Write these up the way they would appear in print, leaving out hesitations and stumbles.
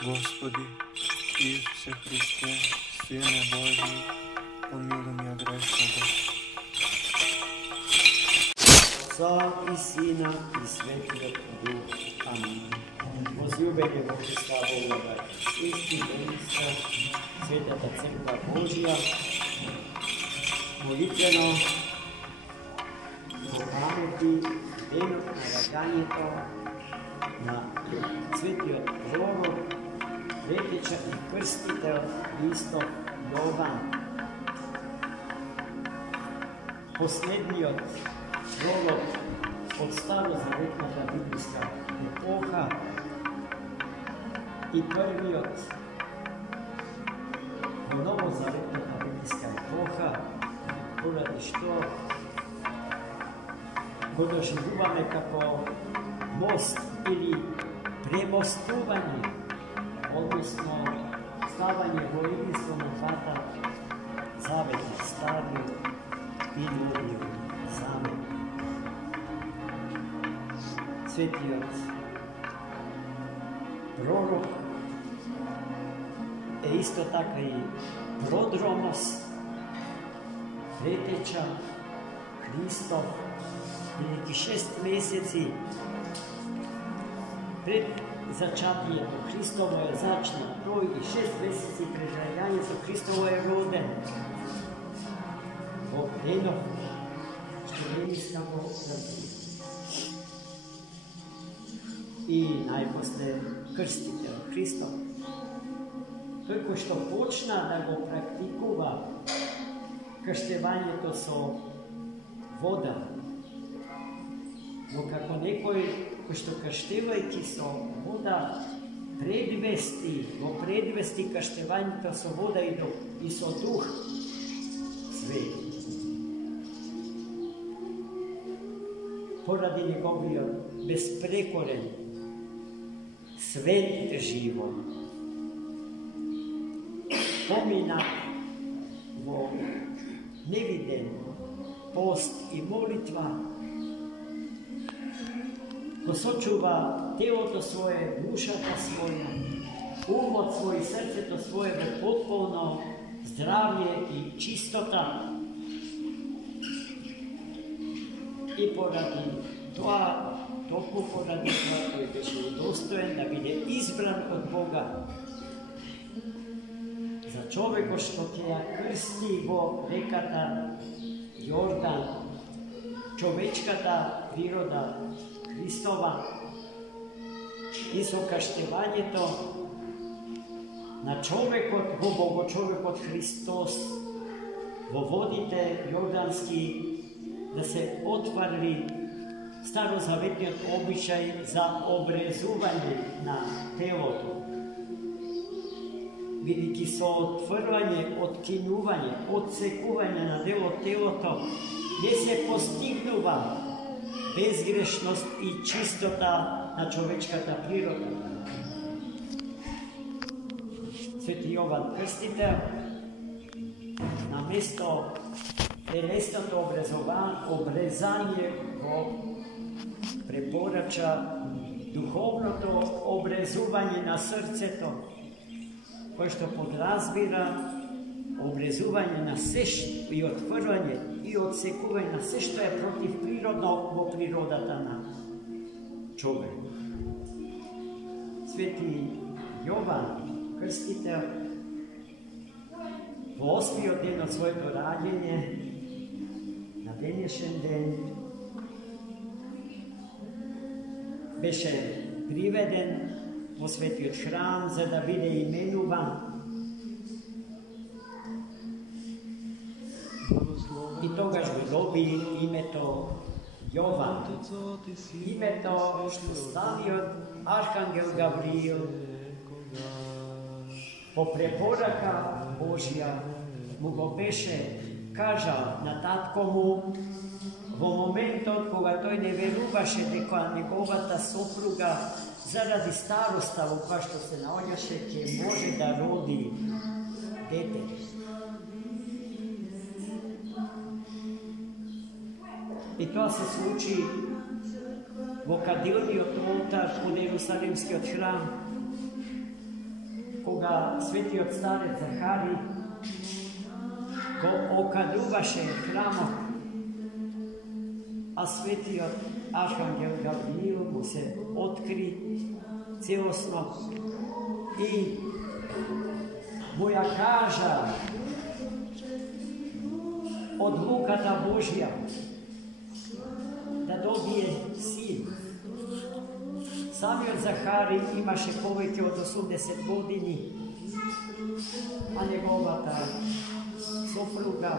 Gospodi Isuse Hriste, Sine Božji, pomiluj me grešnoga. Otca i Sina i Svetog Duha. Amen. Возлюбени Божества Бога, истинно Христа, Светата Църква Божия, молитвено по памети денот на раѓањето на Светиот Пророк, Претеча и крстител Христов Јован. Последниот пророк од старозаветната библиска епоха и првиот во новозаветната библиска епоха, поради што го доживуваме како мост или премостување, односно ставање во единство на двата завета, стариот и новиот завет. Светиот пророк е исто така и продромос, Претеча Христов, бидејќи 6 месеци пред зачатието Христово е зачнат, тој и 6 месеци пред раѓањето Христово е роден во денот што Римска го крсти. И најпосле крстител Христов, тој кој што почна да го практикува крштевањето со вода, но како некој кој што крштевајќи со вода го предвести крштевањето со вода и со Дух Свети. Поради неговиот безпрекорен свет живот помина во невиден пост и молитва, го сочува телото свое, душата своја, умот свој и срцето свое во потполно здравје и чистота. И поради тоа, токму поради тоа, тој беше удостоен да биде избран од Бога за човекот што ќе ја крсти во реката Јордан, човечката природа Христова, и со крштевањето на човекот во Богочовекот Христос во водите јордански да се отварли старозаветниот обичај за обрезување на телото. Бидејќи со отврвање, откинување, отсекување на дел од телото не се постигнува безгрешност и чистота на човечката природа. Свети Јован Крстител на место телесното обрезање го препорача духовното обрезување на срцето, кој што подразбира обрезување на се и отврвање и отсекување на се што е против природно во природата на човек. Свети Јован Крстител во 8-иот ден од своето раѓање, на денешен ден, беше приведен во светиот храм за да биде именуван. И тогаш го доби името Јован, името што самиот Архангел Гавриил по препорака Божја му го беше кажал на татко му во моментот кога тој не веруваше дека неговата сопруга заради староста во која што се наоѓаше ќе може да роди дете. И тоа се случи во кадилниот олтар од Ерусалимскиот храм, кога светиот старец Захари го окадуваше храмот, а светиот архангел Гавриил му се откри целосно и му ја кажа одлуката Божја да добие син. Самиот Захари имаше повеќе од 80 години, а неговата сопруга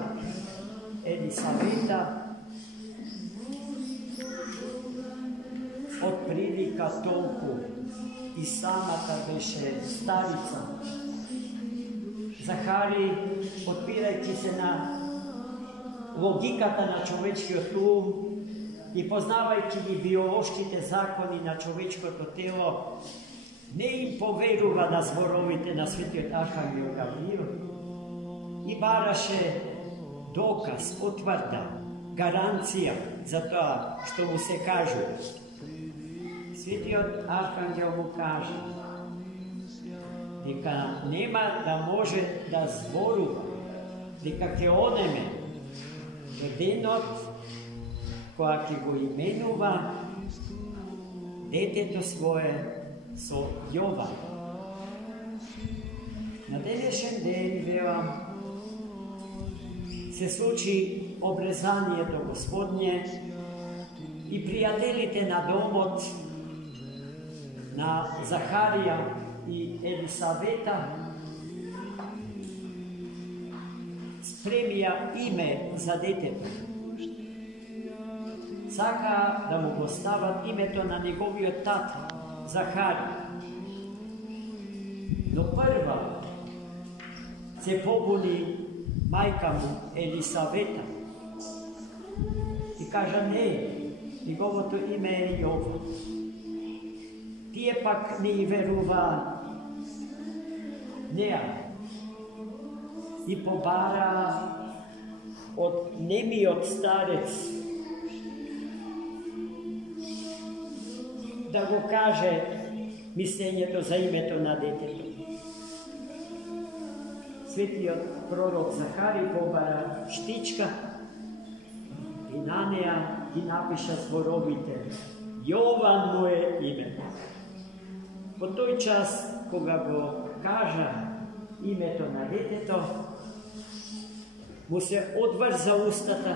Елисавета од прилика толку и самата беше старица. Захари, отпирајќи се на логиката на човечкиот ум и познавајќи ги биолошките закони на човечкото тело, не им поверува на зборовите на светиот архангел Гавриил и бараше доказ, потврда, гаранција за тоа што му се кажува. Светиот архангел му каже дека нема да може да зборува, дека ќе одеме до денот кога ќе го именува детето свое со Јован. На денешен ден, велам, се случи обрезанието Господње и пријателите на домот на Захарија и Елисавета спремија име за детето. Сака да му постават името на неговиот тата, Захари. Но прва се побуни мајка му Елисавета и кажа не, неговото име е Јован. Тие пак не и верува неа и побара од немиот старец да го каже мислењето за името на детето. Светиот пророк Захари побара штичка и на неа ги напиша зборовите Јован му е името. По тој час, кога го кажа името на детето, му се одврза устата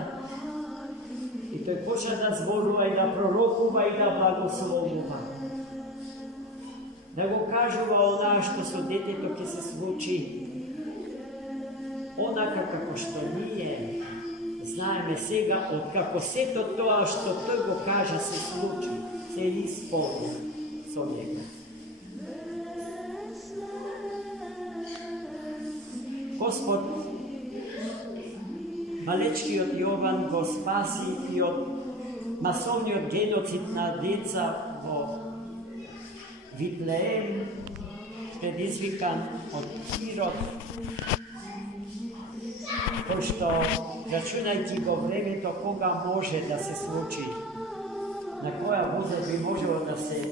и тој почна да зборува и да пророкува и да благословува. Да го кажува онаа што со детето ќе се случи, онака како што ние знаеме сега, откако сето тоа што тој го кажа се случи, се исполни со него. Господ малечкиот Јован го спаси и од масовниот геноцид на деца во Витлеем, предизвикан од Ирод, кој што, рачунајќи го времето кога може да се случи, на која возраст би можело да се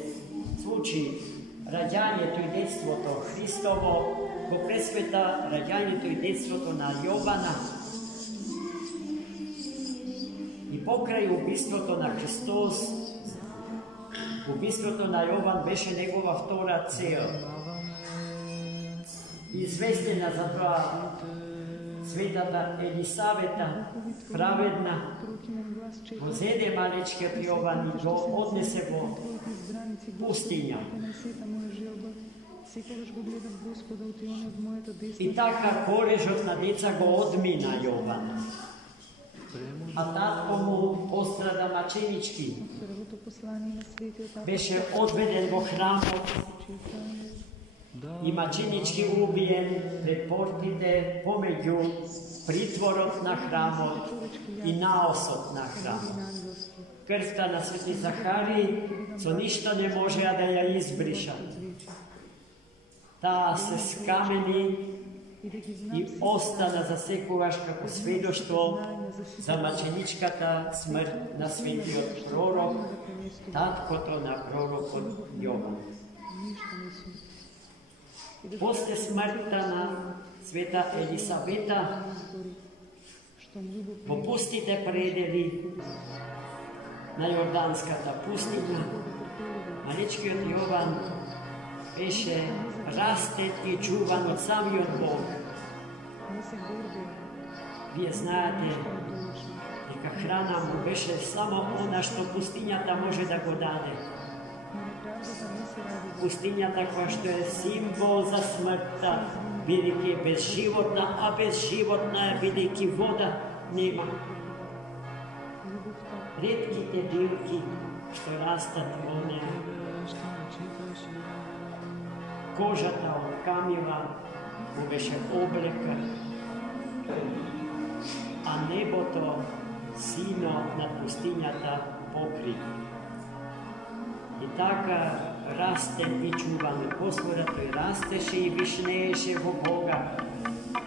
случи раѓањето и детството Христово, го пресвета раѓањето и детството на Јована и покрај убиството на Христос, убиството на Јован беше негова втора цел. Известена за тоа светата Елисавета, праведна, го зеде малечкиот Јован и го однесе во пустиња. И така корежот на деца го одмина Јован, а татко му пострада маченички. Беше одведен во храмот и маченички убиен пред портите помеѓу притворот на храмот и наосот на храмот. Крста на свети Захари со ништо не можеа да ја избришат. Таа се скамени и остана за секогаш како сведоштво за маченичката смрт на светиот пророк, таткото на пророкот Јован. После смъртта на света Елисавета по пустите предели на Йорданската пустиня, маличкият Йован беше растен и чуван от самиот Бог. Вие знаете дека храна му беше само она што пустињата може да го даде. Пустињата која што е символ за смртта, бидејќи е безживотна, а безживотна е бидејќи вода нема. Ретките билки што растат во неа, кожата од камила му беше облека, а небото сино над пустињата покри. И така растен и чуван Господа, тој растеше и вишнееше во Бога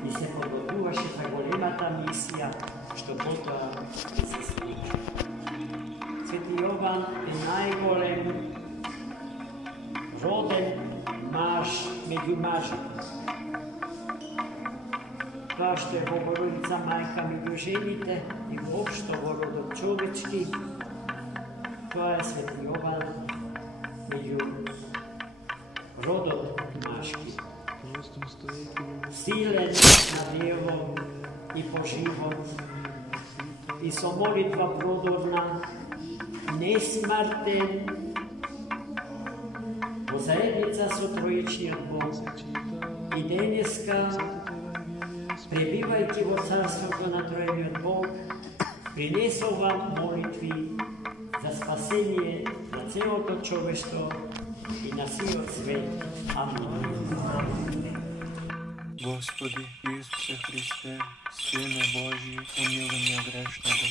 и се подготуваше за големата мисија што потоа ќе се случи. Свети Јован е најголем роден маж меѓу мажите. Тоа што е Богородица мајка меѓу жените и воопшто во родот човечки, тоа е Свети Јован меѓу родот машки. Силен на дело и по живот и со молитва продорна, несмртен, во заедница со Троичниот Бог. И денеска, пребивајќи во царството на Троениот Бог, принесува молитви за спасение на целото човештво и на сиот свет. Амин. Господи Исусе Христе, Сине Божий, помилуй меня грешного.